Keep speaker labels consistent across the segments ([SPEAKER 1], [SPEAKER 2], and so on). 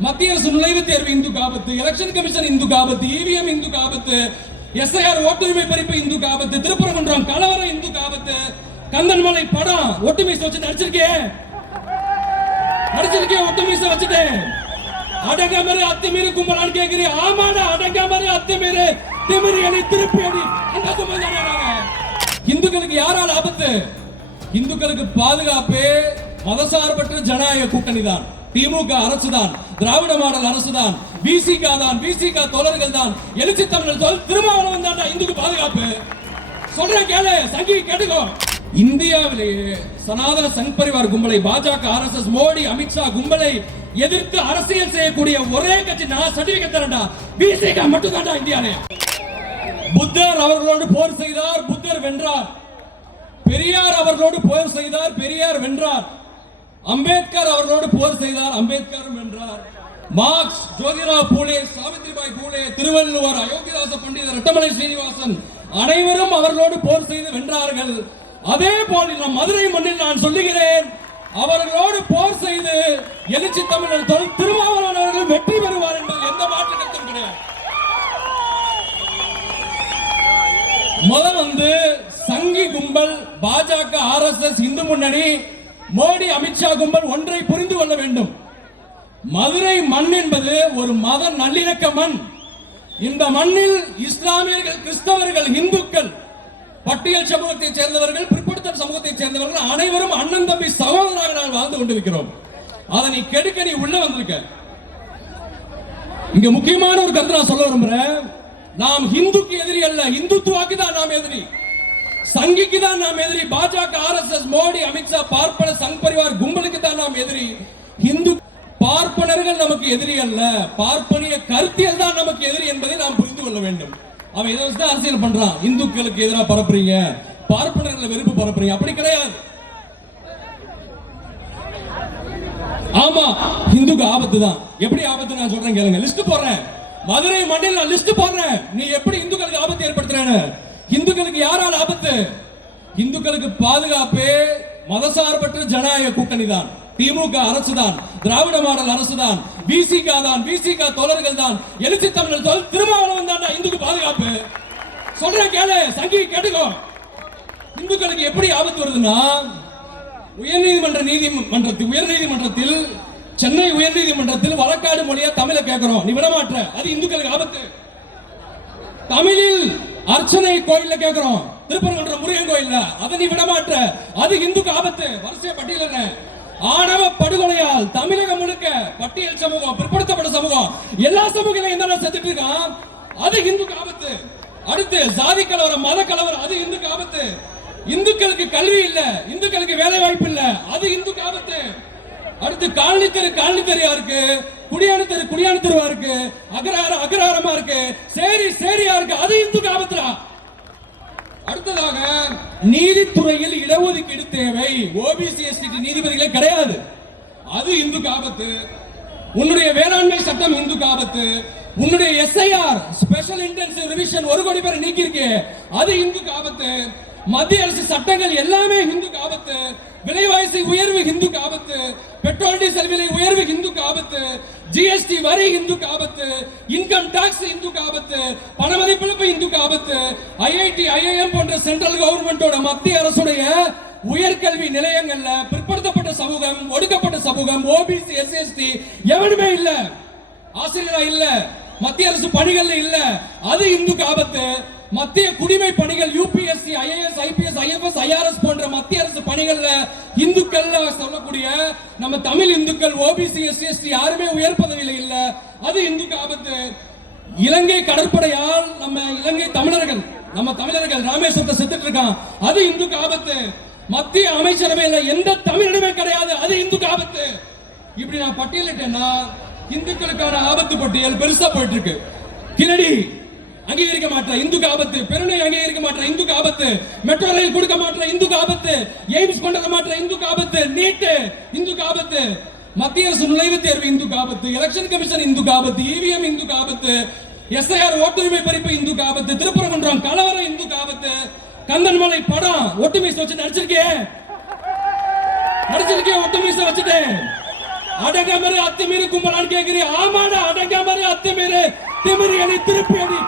[SPEAKER 1] மத்திய அரசு நுழைவுத் தேர்வு இந்து ஆபத்து எலெக்ஷன் கமிஷன் இந்து ஆபத்து இவிஎம் இந்துக்கு ஆபத்து எஸ்ஐஆர் ஓட்டுரிமை பறிப்பு இந்து ஆபத்து திருப்பரங்குன்றம் கலவரம் இந்து ஆபத்து கந்தன்மலை படம் ஒட்டுமை வச்சு நடிச்சிருக்கேன் நடிச்சிருக்கேன் ஒட்டுமை வச்சுட்டேன் அடங்கமரு அத்துமீறி கும்பலான்னு கேக்குறீ. ஆமாடா அடங்கமரு அத்துமீறி. திமிரி அணி திருப்பி அணி. அந்த கும்பல் இந்துக்களுக்கு யாரால் ஆபத்து? இந்துக்களுக்கு பாதுகாப்பு மதசார்பற்ற ஜனநாயக கூட்டணி தான் திமுக அரசு தான் திராவிட மாடல் அரசு தான் பிசிக தான் பிசிக தோழர்கள் தான். எழுச்சி தமிழர் சொல் திருமாவளவன் தான் இந்துக்கு பாதுகாப்பு. சொல்றேன் கேளு சங்கி கேட்டுக்கோ. இந்தியாவிலேயே சனாதன சங் பரிவார் கும்பலை பாஜக ஆர்எஸ்எஸ் மோடி அமித்ஷா கும்பலை எதிர்த்து அரசியல் செய்யக்கூடிய ஒரே கட்சி நான் சர்டிபிகேட் தரேன்டா. பிசிக மட்டும் தான்டா இந்தியாலே. புத்தர் அவர்களோடு போர் செய்தார் புத்தர் வென்றார். பெரியார் அவர்களோடு போர் செய்தார் பெரியார் வென்றார். அம்பேத்கர் அவர்களோடு போர் செய்தார். அம்பேத்கரும் வென்றார். மார்க்ஸ் ஜோதிரா பூலே சாவித்ரிபாய் பூலே திருவள்ளுவர் அயோக்கியதாச பண்டிதர் ரெட்டமலை ஸ்ரீனிவாசன் அனைவரும் அவர்களோடு போர் செய்து வென்றார்கள். அதே போல் நம் மதுரை மண்ணில் நான் சொல்லுகிறேன் அவர்களோடு போர் செய்து எழுச்சி தமிழர் திருமாவளவன் அவர்கள் வெற்றி பெறுவார் என்பது எந்த மாற்று கருத்தும் கிடையாது. முதல் வந்து சங்கி கும்பல் பாஜக ஆர்எஸ்எஸ் இந்து முன்னணி மோடி அமித்ஷா கும்பல் ஒன்றை புரிந்து கொள்ள வேண்டும். மதுரை மண் என்பது ஒரு மத நல்லிணக்க மண். இந்த மண்ணில் இஸ்லாமியர்கள் கிறிஸ்தவர்கள் இந்துக்கள் பட்டியல் சமூகத்தைச் சேர்ந்தவர்கள் பிற்படுத்தல் சமூகத்தைச் சேர்ந்தவர்கள் அனைவரும் அண்ணன் தம்பி சகோதராக நான் வாழ்ந்து கொண்டிருக்கிறோம். அதை நீ கெடுக்க நீ உள்ள வந்திருக்க. இங்க முக்கியமான ஒரு கருத்து நான் சொல்ல விரும்புறேன். நாம் இந்துக்கு எதிரி அல்ல இந்துத்துவாக்கு தான் நாம் எதிரி. சங்கிக்கு தான் நாம் எதிரி. பாஜக ஆர்எஸ்எஸ் மோடி அமித்ஷா பார்ப்பன சங் பரிவார் கும்பலுக்கு தான் நாம் எதிரி. இந்து பார்ப்பனர்கள் நமக்கு எதிரி அல்ல. பார்ப்பனிய கருத்தியல் தான் நமக்கு எதிரி என்பதை நாம் புரிந்து கொள்ள வேண்டும். அவன் இதை வச்சு அரசியல் பண்றான். இந்துக்களுக்கு எதிராக பரப்புறீங்க. பார்ப்பனர்களை வெறுப்பு பரப்புறீங்க. அப்படி கிடையாது. ஆமா இந்துக்கு ஆபத்து தான். எப்படி ஆபத்து நான் சொல்றேன் கேளுங்க. லிஸ்ட் போடுறேன். மதுரை மண்ணில் நான் லிஸ்ட் போடுறேன். நீ எப்படி இந்துக்களுக்கு ஆபத்து ஏற்படுத்துறேன்னு? இந்துக்களுக்கு யாரால் ஆபத்து? இந்துக்களுக்கு பாதுகாப்பு மதசார்பற்ற ஜனநாயக கூட்டணி தான். திமுக அரசு தான் திராவிட மாடல் அரசு தான் பிசிகா தான் பிசிகா தோழர்கள் தான் எழுச்சி தமிழர் தோல் திருமாவளவன் தான் இந்துக்கு பாதுகாப்பு. சொல்றேன் கேளு சங்கி கேட்டுக்கோ. இந்துக்களுக்கு எப்படி ஆபத்து வருதுன்னா உயர்நீதிமன்ற நீதிமன்றத்தில் உயர்நீதிமன்றத்தில் சென்னை உயர்நீதிமன்றத்தில் வழக்காடு மொழியா தமிழை கேட்கிறோம் நீ விட அது இந்துக்களுக்கு ஆபத்து. தமிழில் அர்ச்சனை கோயில்ல கேட்கிறோம் திருப்பரங்குன்ற முருகன் கோயில்ல. அதை நீ விடமாற்ற அது இந்துக்கு ஆபத்து வரிசைய பட்டியல ஆணவ படுகொலையால் தமிழகம் முழுக்க பட்டியல் சமூகம் பிற்படுத்தப்பட்ட சமூகம் எல்லா சமூகங்களையும் என்ன செத்துட்டு இருக்கான். அது இந்துக்கு ஆபத்து அடுத்து சாதி கலவரம் மத கலவரம் அது இந்துக்கு ஆபத்து இந்துக்களுக்கு கல்வி இல்ல. இந்துக்களுக்கு வேலை வாய்ப்பு இல்ல. அது இந்துக்கு ஆபத்து அடுத்து காலனி தெரு காலனி தெருவா இருக்கு குடியான தெரு குடியான தெருவா இருக்கு? அகரார அகராரமா இருக்கு. சேரி சேரியா இருக்கு. அது இந்துக்கு ஆபத்துடா அடுத்ததாக நீதித்துறையில் இடஒதுக்கீடு தேவை. ஓபிசி எஸ்டி நீதிபதிகளே கிடையாது. அது இந்துக்கு ஆபத்து உன்னுடைய வேளாண்மை சட்டம் இந்துக்கு ஆபத்து உன்னுடைய எஸ்ஐஆர் ஸ்பெஷல் இன்டென்சிவ் ரிவிஷன் ஒரு கோடி பேரை நீக்கி இருக்கு அது இந்துக்கு ஆபத்து மத்திய அரசு சட்டங்கள் எல்லாமே ஹிந்துக்கு ஆபத்து விலைவாசி உயர்வு ஹிந்துக்கு ஆபத்து பெட்ரோல் டீசல் விலை உயர்வு ஹிந்துக்கு ஆபத்து ஜிஎஸ்டி வரி ஹிந்துக்கு ஆபத்து இன்கம் டாக்ஸ் ஹிந்துக்கு ஆபத்து பணமதிப்பிழப்பு ஹிந்துக்கு ஆபத்து ஐஐடி ஐஐஎம் போன்ற சென்ட்ரல் கவர்மெண்டோட மத்திய அரசுடைய உயர்கல்வி நிலையங்கள்ல பிற்படுத்தப்பட்ட சமூகம் ஒடுக்கப்பட்ட சமூகம் ஓபிசி எஸ்எஸ்டி எவனுமே இல்ல. ஆசிரியரா இல்ல. மத்திய அரசு பணிகள்ல இல்ல. அது இந்துக்கு ஆபத்து மத்திய குடிமை பணிகள் UPSC IAS IPS IFS IRS போன்ற மத்திய அரசு பணிகள்ல இந்துக்கள் சொல்லக்கூடிய நம்ம தமிழ் இந்துக்கள் ஓபிசி எஸ்சி எஸ்டி யாருமே உயர் பதவியில் இல்ல. அது இந்துக்கு ஆபத்து. இலங்கை கடற்படையால் நம்ம இலங்கை தமிழர்கள் நம்ம தமிழர்கள் ராமேஸ்வரத்தை செத்துட்டு இருக்கான். அது இந்துக்கு ஆபத்து. மத்திய அமைச்சரவையில எந்த தமிழிடமே கிடையாது. அது இந்துக்கு ஆபத்து. இப்படி நான் பட்டியலிட்டேன்னா இந்துக்களுக்கான ஆபத்து பட்டியல் பெருசா போயிட்டு இருக்கு. கிரடி அங்கீகரிக்க மாற்ற இந்துக்கு ஆபத்து பெருணை அங்கீகரிக்க மாற்ற இந்துக்கு ஆபத்து மெட்ரோ ரயில் கொடுக்க மாற்ற இந்துக்கு ஆபத்து எய்ம்ஸ் கொண்டு வர மாற்ற இந்துக்கு ஆபத்து நீட் இந்துக்கு ஆபத்து மத்திய அரசு நுழைவுத் தேர்வு இந்துக்கு ஆபத்து எலெக்ஷன் கமிஷன் இந்துக்கு ஆபத்து இவிஎம் இந்துக்கு ஆபத்து எஸ்ஐஆர் ஓட்டுரிமை பறிப்பு இந்துக்கு ஆபத்து திருப்பரங்குன்றம் கலவரம் இந்துக்கு ஆபத்து கந்தன்மலை படம் ஒட்டுமை வச்சு நடிச்சிருக்கேன் நடிச்சிருக்கேன் ஒட்டுமை வச்சுட்டேன் அடங்கமறு அத்துமீறி கும்பலான்னு கேக்குறீ. ஆமாடா அடங்கமறு அத்துமீறி. திமிரிகளை திருப்பி அடி.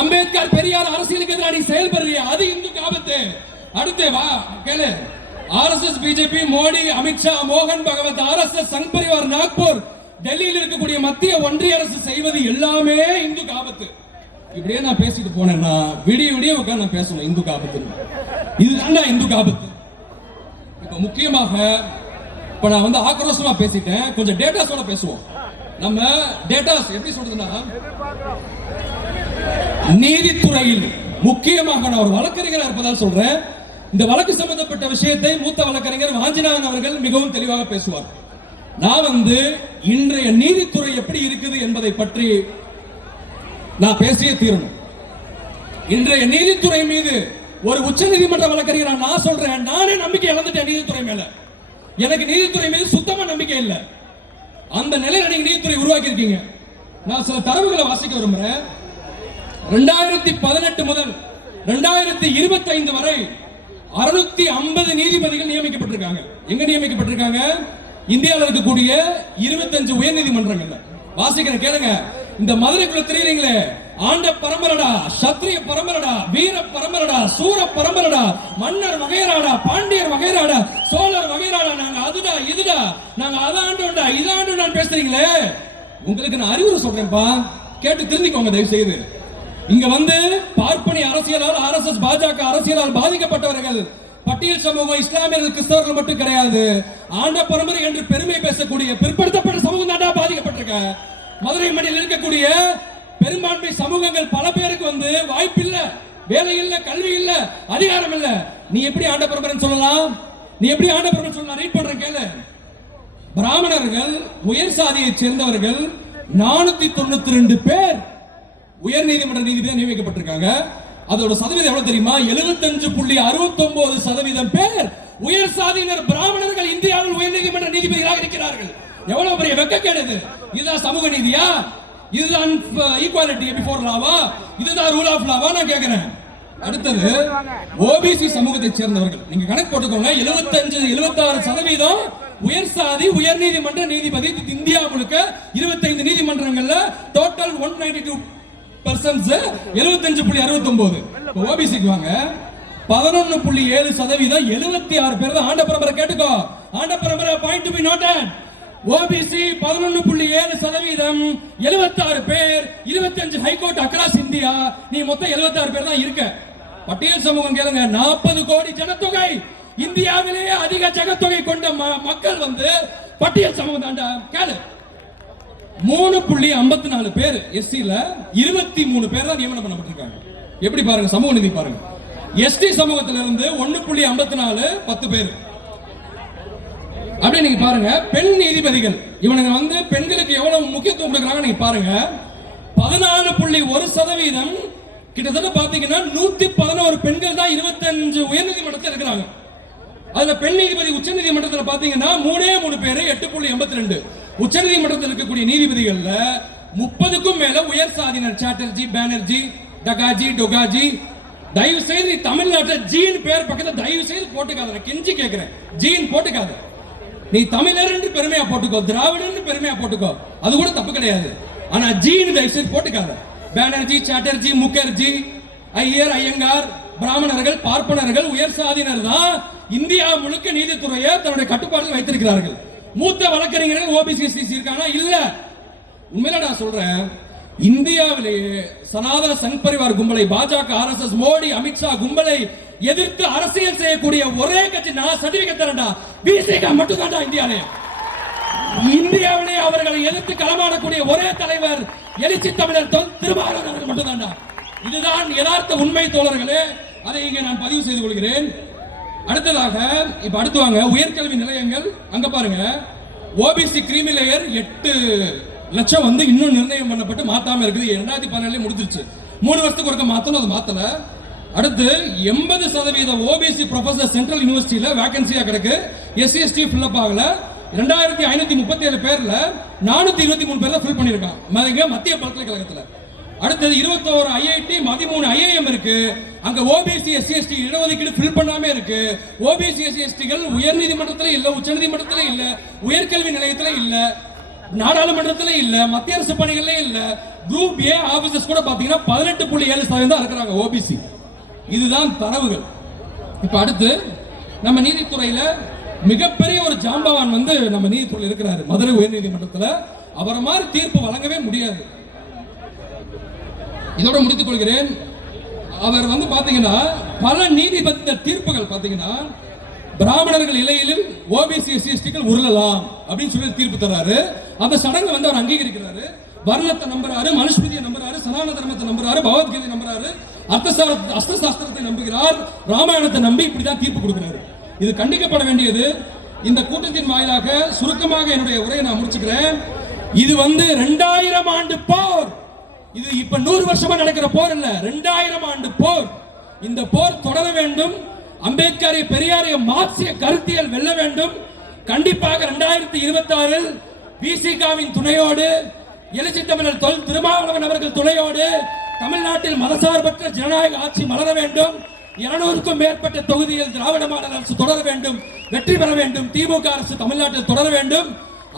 [SPEAKER 1] அம்பேத்கர் பெரியார் அரசியலுக்கு எதிராக நீ செயல்படுறியா? அது இந்துக்கு ஆபத்து அடுத்து வா கேளு. ஆர்எஸ்எஸ் பிஜேபி மோடி அமித்ஷா மோகன் பகவத் ஆர்எஸ்எஸ் சங் பரிவார் நாக்பூர் டெல்லியில் இருக்கக்கூடிய மத்திய ஒன்றிய அரசு செய்வது எல்லாமே இந்து ஆபத்து இப்படியே நான் பேசிட்டு போனேன்னா விடிய விடிய உட்கார்ந்து நான் பேசணும் இந்து ஆபத்து இதுதான் இந்து ஆபத்து இப்ப முக்கியமாக இப்ப நான் வந்து ஆக்ரோஷமா பேசிட்டேன். கொஞ்சம் டேட்டாஸோட பேசுவோம். நம்ம டேட்டாஸ் எப்படி சொல்றதுன்னா நீதித்துறையில் முக்கியமாக நான் ஒரு வழக்கறிஞராக இருப்பதால் சொல்றேன். இந்த வழக்கு சம்பந்தப்பட்ட விஷயத்தை மூத்த வழக்கறிஞர் வாஞ்சிநாதன் அவர்கள் மிகவும் தெளிவாக பேசுவார். நான் வந்து இன்றைய நீதித்துறை எப்படி இருக்குது என்பதை பற்றி நான் பேசிய தீரணும். இன்றைய நீதித்துறை மீது ஒரு உச்ச நீதிமன்ற வழக்கறிஞர் நான் சொல்றேன். நானே நம்பிக்கை இழந்துட்டேன் நீதித்துறை மேல. எனக்கு நீதித்துறை மீது சுத்தமா நம்பிக்கை இல்லை. அந்த நிலையில நீங்க நீதித்துறை உருவாக்கி இருக்கீங்க நான் சில தரவுகளை வாசிக்க விரும்புறேன். ரெண்டாயிரத்தி பதினெட்டு முதல் ரெண்டாயிரத்தி இருபத்தி ஐந்து வரை அறுநூத்தி ஐம்பது நீதிபதிகள் நியமிக்கப்பட்டிருக்காங்க. எங்க நியமிக்கப்பட்டிருக்காங்க? இந்தியாவில் இருக்கக்கூடிய இருபத்தஞ்சு உயர் நீதிமன்றங்கள்ல வாசிக்கிறேன் கேளுங்க. இந்த மதுரைக்குள்ள தெரியுறீங்களே ஆண்ட பரம்பரடா சத்திரிய பரம்பரடா வீர பரம்பரடா சூர பரம்பரடா மன்னர் வகையராடா பாண்டியர் வகைராடா சோழர் வகைராடா நாங்க அதுடா இதுடா நாங்க அதாண்டோண்டா இதாண்டோண்டா பேசுறீங்களே? உங்களுக்கு நான் அறிவுரை சொல்றேன்ப்பா கேட்டு திருந்திக்கோங்க தயவு செய்து இங்க வந்து பார்ப்பனி அரசியலால் ஆர்எஸ்எஸ் பாஜக அரசியலால் பாதிக்கப்பட்டவர்கள். பட்டியல் சமூகம் இஸ்லாமியர்கள் கிறிஸ்தவர்கள் மட்டும் கிடையாது. ஆண்ட பரம்பரை என்று பெருமை பேசக்கூடிய பிற்படுத்தப்பட்ட சமூகம் தான் பாதிக்கப்பட்டிருக்க. மதுரை மண்டியில் இருக்கக்கூடிய பெரும்பான்மை சமூகங்கள் பல பேருக்கு வந்து வாய்ப்பு இல்ல வேலை இல்ல கல்வி இல்ல அதிகாரம் இல்ல நீ எப்படி ஆண்ட சொல்லலாம்? நீ எப்படி ஆண்ட பிரபரன் சொல்லலாம்? ரீட் பண்ற கேளு. பிராமணர்கள் உயர் சாதியை சேர்ந்தவர்கள் நானூத்தி தொண்ணூத்தி ரெண்டு பேர் உயர் நீதிமன்ற நீதிபதியாக நியமிக்கப்பட்டிருக்காங்க. அதோட சதவீதம் எவ்வளவு தெரியுமா? 75.69% புள்ளி அறுபத்தொன்பது சதவீதம் பேர் உயர் சாதியினர் பிராமணர்கள் இந்தியாவில் உயர் நீதிமன்ற நீதிபதிகளாக இருக்கிறார்கள். எவ்வளவு பெரிய வெக்கக்கேடு கேடுது இதுதான் சமூக நீதியா? இதுதான் ஈக்குவாலிட்டி பிஃபோர் லாவா இதுதான் ரூல் ஆஃப் லாவா நான் கேட்கிறேன் அடுத்தது ஓபிசி சமூகத்தை சேர்ந்தவர்கள். நீங்க கணக்கு போட்டுக்கோங்க. 75 76 சதவீதம் உயர் சாதி உயர் நீதிமன்ற நீதிபதி இந்தியா முழுக்க 25 நீதிமன்றங்கள்ல total one ninety two persons எழுபத்தஞ்சு புள்ளி அறுபத்தொன்பது ஓபிசிக்கு வாங்க. பதினொன்னு புள்ளி ஏழு சதவீதம் எழுபத்தி ஆறு பேர் தான். ஆண்ட பரம்பரை கேட்டுக்கோ. ஆண்ட பரம்பரை point to be noted OBC பதினொன்னு புள்ளி ஏழு சதவீதம் எழுபத்தாறு பேர் இருபத்தஞ்சு ஹைகோர்ட் அக்ராஸ் இந்தியா. நீ மொத்தம் எழுபத்தாறு பேர் தான் இருக்க. பட்டியல் சமூகம் கேளுங்க நாற்பது கோடி ஜனத்தொகை. இந்தியாவிலேயே அதிக ஜனத்தொகை கொண்ட ம- மக்கள் வந்து பட்டியல் சமூகம் தாண்டா கேளு. மூணு புள்ளி ஐம்பத்தி நாலு பேர் எஸ்சியில் இருபத்தி மூணு பேர் தான் நியமனம் பண்ணப்பட்டிருக்காங்க. எப்படி பாருங்க சமூக நிதி பாருங்க. எஸ்டி சமூகத்திலிருந்து ஒன்னு புள்ளி ஐம்பத்தி நாலு பத்து பேர். அப்படியே நீங்க பாருங்க பெண் நீதிபதிகள். இவனுங்க வந்து பெண்களுக்கு எவ்வளவு முக்கியத்துவம் கொடுக்குறாங்க நீங்க பாருங்க. பதினாலு புள்ளி ஒரு சதவீதம் கிட்டத்தட்ட பாத்தீங்கன்னா நூத்தி பதினோரு பெண்கள் தான் இருபத்தஞ்சு உயர்நீதிமன்றத்தில் இருக்கிறாங்க. அதுல பெண் நீதிபதி உச்ச நீதிமன்றத்தில் பாத்தீங்கன்னா மூணே மூணு பேரு எட்டு புள்ளி எண்பத்தி ரெண்டு உச்ச நீதிமன்றத்தில் இருக்கக்கூடிய நீதிபதிகள்ல முப்பதுக்கும் மேல உயர் சாதியினர் சாட்டர்ஜி பானர்ஜி டகாஜி டொகாஜி. தயவு செய்து தமிழ்நாட்டில் ஜீன் பேர் பக்கத்தில் தயவு செய்து போட்டுக்காத கெஞ்சி கேட்கிறேன் ஜீன் போட்டுக்காத நீ தமிழர் என்று பெருமையா போட்டுக்கோ திராவிடர் பெருமையா போட்டுக்கோ. அது கூட தப்பு கிடையாது. ஆனா ஜீனு தயவுசெய்து போட்டுக்காத. பேனர்ஜி சாட்டர்ஜி முகர்ஜி ஐயர் ஐயங்கார் பிராமணர்கள் பார்ப்பனர்கள் உயர் சாதியினர் தான் இந்தியா முழுக்க நீதித்துறையை தன்னுடைய கட்டுப்பாடு வைத்திருக்கிறார்கள். மூத்த வழக்கறிஞர்கள் ஓபிசி எஸ்டிசி இருக்கானா இல்ல. உண்மையில நான் சொல்றேன். இந்தியாவிலேயே சனாதன சங் பரிவார் கும்பலை பாஜக ஆர்எஸ்எஸ் மோடி அமித்ஷா கும்பலை எதிர்த்து அரசியல் செய்யக்கூடிய ஒரே கட்சி நான் சர்டிபிகேட் தரேன்டா. பிசிக மட்டும் தான்டா இந்தியாவிலே இந்தியாவிலே அவர்களை எதிர்த்து களமாடக்கூடிய ஒரே தலைவர் எழுச்சி தமிழர் தொல் திருமாவளவன் அவர்கள் மட்டும்தான்டா. இதுதான் யதார்த்த உண்மை தோழர்களே. அதை இங்கே நான் பதிவு செய்து கொள்கிறேன். அடுத்ததாக இப்ப அடுத்து வாங்க உயர்கல்வி நிலையங்கள். அங்க பாருங்க. ஓபிசி கிரீமி லேயர் எட்டு லட்சம் வந்து இன்னும் நிர்ணயம் பண்ணப்பட்டு மாத்தாம இருக்குது. ரெண்டாயிரத்தி பதினேழுல முடிஞ்சிருச்சு. மூணு வருஷத்துக்கு ஒருக்க மாத்தணும் அது மாத்தல. அடுத்து எண்பது சதவீத ஓபிசி ப்ரொஃபசர் சென்ட்ரல் யூனிவர்சிட்டியில் வேகன்சியாக கிடக்கு. எஸ்சிஎஸ்டி ஃபில்அப் ஆகல. ரெண்டாயிரத்தி ஐநூத்தி முப்பத்தி ஏழு பேர்ல நானூத்தி இருபத்தி மூணு பேர் ஃபில் பண்ணிருக்கான் மத்திய பல்கலைக்கழகத்தில். அடுத்தது இருபத்தோரு ஐஐடி பதிமூணு ஐஐஎம் இருக்கு. அங்க ஓபிசி எஸ்சிஎஸ்டி இடஒதுக்கீடு ஃபில் பண்ணாம இருக்கு. ஓபிசி எஸ்சிஎஸ்டிகள் உயர்நீதிமன்றத்தில் இல்ல உச்சநீதிமன்றத்தில் இல்ல உயர்கல்வி நிலையத்தில் இல்ல நாடாளுமன்றத்தில் இல்ல மத்திய அரசு பணிகள்ல இல்ல. குரூப் ஏ ஆபீசர்ஸ் கூட பாத்தீங்கன்னா பதினெட்டு புள்ளி ஏழு சதவீதம் இருக்கிறாங்க ஓபிசி இதுதான் தரவுகள். இப்ப அடுத்து நம்ம நீதித்துறையில மிகப்பெரிய ஒரு ஜாம்பவான் வந்து நம்ம நீதித்துறையில் இருக்கிறாரு. மதுரை உயர்நீதிமன்றத்தில். அவரை மாதிரி தீர்ப்பு வழங்கவே முடியாது. இதோட முடித்துக் கொள்கிறேன். அவர் வந்து பாத்தீங்கன்னா பல நீதிபதி தீர்ப்புகள் பாத்தீங்கன்னா பிராமணர்கள் இலையிலும் ஓபிசி எஸ்சி எஸ்டிகள் உருளலாம் அப்படின்னு சொல்லி தீர்ப்பு தர்றாரு. அந்த சடங்கு வந்து அவர் அங்கீகரிக்கிறாரு. வர்ணத்தை நம்புறாரு மனுஸ்மிதியை நம்புறாரு சனான தர்மத்தை நம்புறாரு பகவத்கீதை நம்புறாரு. அர்த்தசார அஸ்தசாஸ்திரத்தை நம்புகிறார். ராமாயணத்தை நம்பி இப்படிதான் தீர்ப்பு கொடுக்கிறாரு. இது கண்டிக்கப்பட வேண்டியது. இந்த கூட்டத்தின் வாயிலாக சுருக்கமாக என்னுடைய உரையை நான் முடிச்சுக்கிறேன். இது வந்து ரெண்டாயிரம் ஆண்டு போர். இது இப்ப நூறு வருஷமா நடக்கிற போர் இல்ல. ரெண்டாயிரம் ஆண்டு போர். இந்த போர் தொடர வேண்டும். அம்பேத்கரை பெரியாரை மார்க்சிய கருத்தியல் வெல்ல வேண்டும். கண்டிப்பாக இரண்டாயிரத்தி இருபத்தி ஆறில் பிசிகாவின் துணையோடு எழுச்சி தமிழர் தொல் திருமாவளவன் அவர்கள் துணையோடு தமிழ்நாட்டில் மதசார்பற்ற ஜனநாயக ஆட்சி மலர வேண்டும். இருநூறுக்கும் மேற்பட்ட தொகுதியில் திராவிட மாடல் அரசு தொடர வேண்டும். வெற்றி பெற வேண்டும். திமுக அரசு தமிழ்நாட்டில் தொடர வேண்டும்.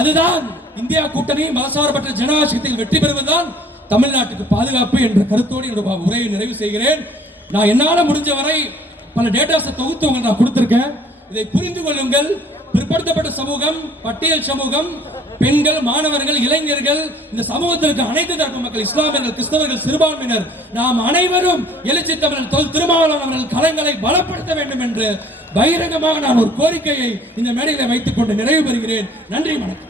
[SPEAKER 1] அதுதான் இந்தியா கூட்டணி மதசார்பற்ற ஜனநாயகத்தில் வெற்றி பெறுவதுதான் தமிழ்நாட்டுக்கு பாதுகாப்பு என்ற கருத்தோடு என்னுடைய உரையை நிறைவு செய்கிறேன். நான் என்னால் முடிஞ்ச வரை பல டேட்டாஸை தொகுத்து உங்களுக்கு நான் கொடுத்துருக்கேன். இதை புரிந்து கொள்ளுங்கள். பிற்படுத்தப்பட்ட சமூகம் பட்டியல் சமூகம் பெண்கள் மாணவர்கள் இளைஞர்கள் இந்த சமூகத்திற்கு அனைத்து தரப்பு மக்கள் இஸ்லாமியர்கள் கிறிஸ்தவர்கள் சிறுபான்மையினர் நாம் அனைவரும் எழுச்சி தமிழர் தொல் திருமாவளவன் அவர்கள் களங்களை பலப்படுத்த வேண்டும் என்று பகிரங்கமாக நான் ஒரு கோரிக்கையை இந்த மேடையில வைத்துக் கொண்டு நிறைவு பெறுகிறேன். நன்றி வணக்கம்.